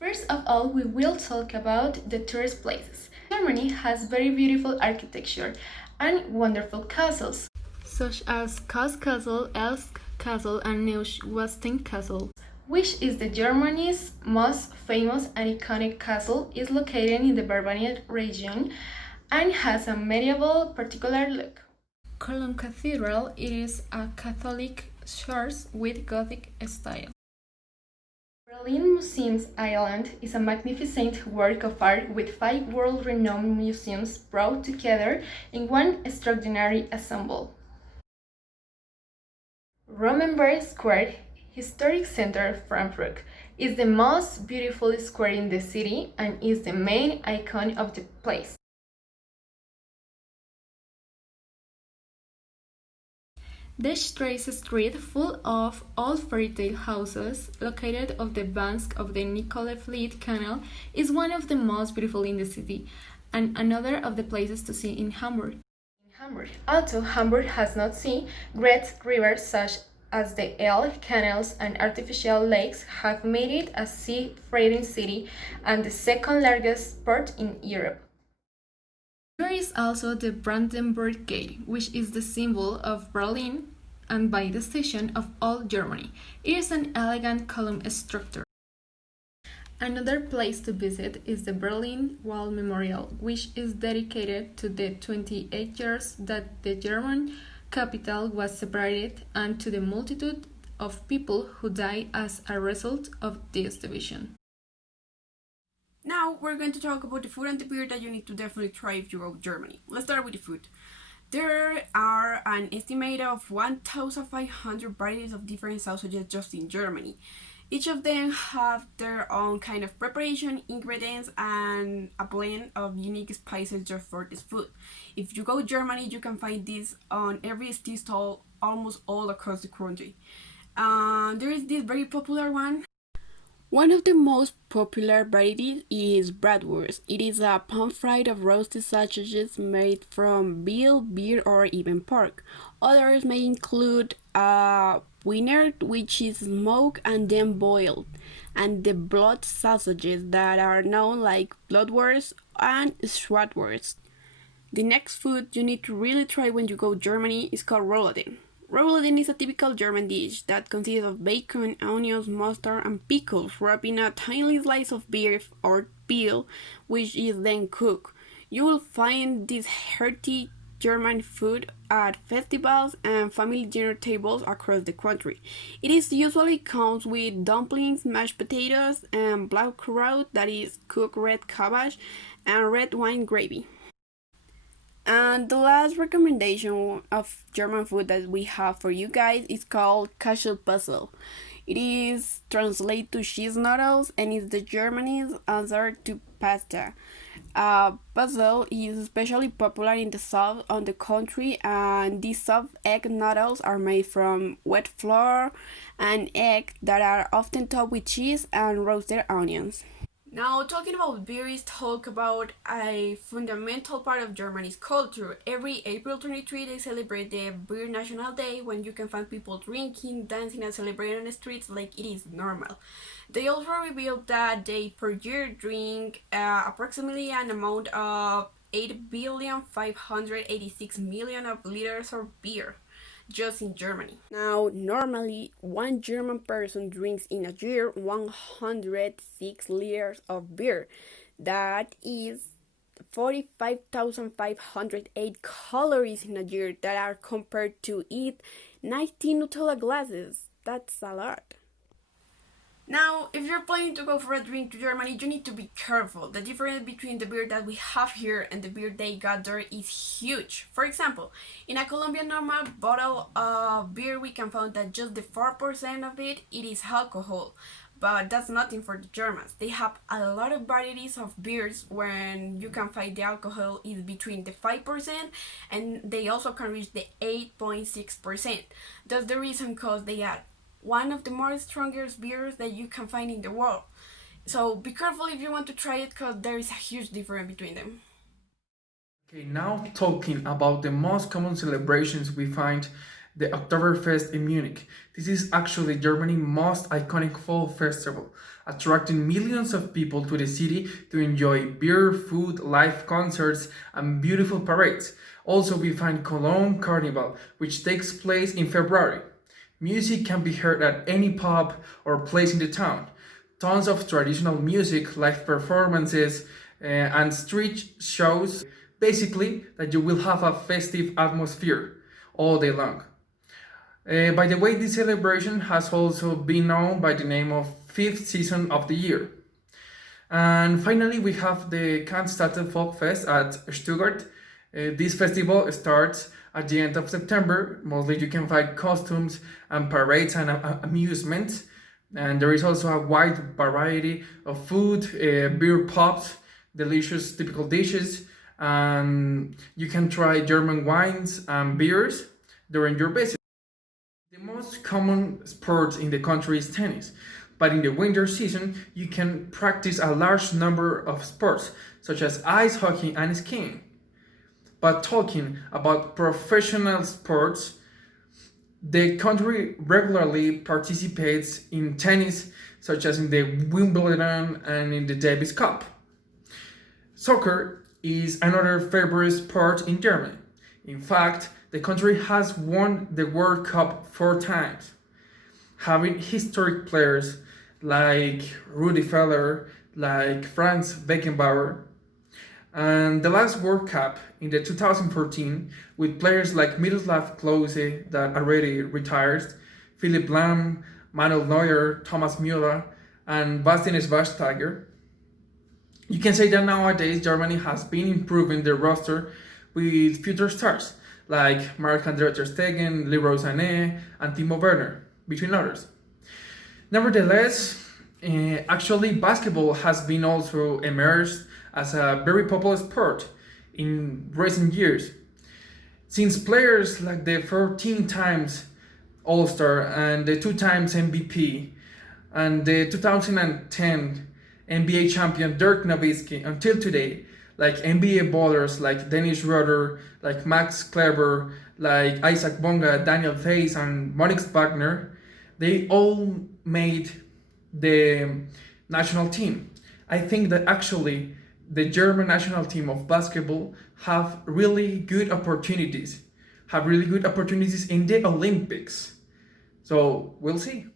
First of all, we will talk about the tourist places. Germany has very beautiful architecture and wonderful castles, such as Kass Castle, Elsk Castle, and Neuschwanstein Castle, which is the Germany's most famous and iconic castle, is located in the Bavarian region and has a medieval particular look. Cologne Cathedral, it is a Catholic church with Gothic style. Berlin Museum's Island is a magnificent work of art with five world-renowned museums brought together in one extraordinary ensemble. Rosenberg Square, historic center of Frankfurt, is the most beautiful square in the city and is the main icon of the place. The Strasse Street, full of old fairy tale houses, located off the banks of the Nicolet Canal, is one of the most beautiful in the city, and another of the places to see in Hamburg. Although Hamburg has not seen great rivers such as the Elbe canals and artificial lakes have made it a seafaring city and the second largest port in Europe. There is also the Brandenburg Gate, which is the symbol of Berlin and by the station of all Germany. It is an elegant column structure. Another place to visit is the Berlin Wall Memorial, which is dedicated to the 28 years that the German capital was separated and to the multitude of people who died as a result of this division. Now we're going to talk about the food and the beer that you need to definitely try if you go to Germany. Let's start with the food. There are an estimate of 1,500 varieties of different sausages just in Germany. Each of them have their own kind of preparation, ingredients, and a blend of unique spices just for this food. If you go to Germany, you can find this on every street stall almost all across the country. There is this very popular one of the most popular varieties is bratwurst. It is a pan fried of roasted sausages made from veal, beer, or even pork. Others may include wiener, which is smoked and then boiled, and the blood sausages that are known like bloodwurst and schwatwurst. The next food you need to really try when you go to Germany is called rouladen. Rouladen is a typical German dish that consists of bacon, onions, mustard, and pickles wrapped in a tiny slice of beef or veal, which is then cooked. You will find this hearty German food at festivals and family dinner tables across the country. It is usually comes with dumplings, mashed potatoes, and blackkraut, that is cooked red cabbage, and red wine gravy. And the last recommendation of German food that we have for you guys is called Puzzle. It is translated to cheese noodles and is the Germany's answer to pasta. Puzzle is especially popular in the south of the country, and these soft egg noodles are made from wet flour and egg that are often topped with cheese and roasted onions. Now, talking about beer is talk about a fundamental part of Germany's culture. Every April 23, they celebrate the Beer National Day when you can find people drinking, dancing, and celebrating on the streets like it is normal. They also revealed that they per year drink approximately an amount of 8,586,000,000 of liters of beer just in Germany. Now, normally, one German person drinks in a year 106 liters of beer. That is 45,508 calories in a year that are compared to eat 19 Nutella glasses. That's a lot. Now, if you're planning to go for a drink to Germany, you need to be careful. The difference between the beer that we have here and the beer they got there is huge. For example, in a Colombian normal bottle of beer, we can find that just the 4% of it is alcohol. But that's nothing for the Germans. They have a lot of varieties of beers when you can find the alcohol is between the 5% and they also can reach the 8.6%. That's the reason because they are one of the more strongest beers that you can find in the world. So be careful if you want to try it because there is a huge difference between them. Okay, now talking about the most common celebrations we find the Oktoberfest in Munich. This is actually Germany's most iconic fall festival, attracting millions of people to the city to enjoy beer, food, live concerts, and beautiful parades. Also, we find Cologne Carnival, which takes place in February. Music can be heard at any pub or place in the town. Tons of traditional music, live performances, and street shows. Basically, that you will have a festive atmosphere all day long. By the way, this celebration has also been known by the name of fifth season of the year. And finally, we have the Cannstatter Folkfest at Stuttgart. This festival starts at the end of September. Mostly you can find costumes and parades and amusements. And there is also a wide variety of food, beer pubs, delicious typical dishes, and you can try German wines and beers during your visit. The most common sport in the country is tennis, but in the winter season you can practice a large number of sports such as ice hockey and skiing. But talking about professional sports, the country regularly participates in tennis, such as in the Wimbledon and in the Davis Cup. Soccer is another favorite sport in Germany. In fact, the country has won the World Cup 4 times, having historic players like Rudi Feller, like Franz Beckenbauer, and the last World Cup in the 2014 with players like Miroslav Klose that already retired, Philipp Lahm, Manuel Neuer, Thomas Müller, and Bastian Schweinsteiger. You can say that nowadays Germany has been improving their roster with future stars like Marc-André ter Stegen, Leroy Sané, and Timo Werner, between others. Nevertheless, actually basketball has been also emerged as a very popular sport in recent years, since players like the 14 times All-Star and the 2 times MVP and the 2010 NBA champion Dirk Nowitzki until today, like NBA ballers like Dennis Schroeder, like Max Kleber, like Isaac Bonga, Daniel Theis, and Moritz Wagner, they all made the national team. I think that actually the German national team of basketball have really good opportunities in the Olympics. So we'll see.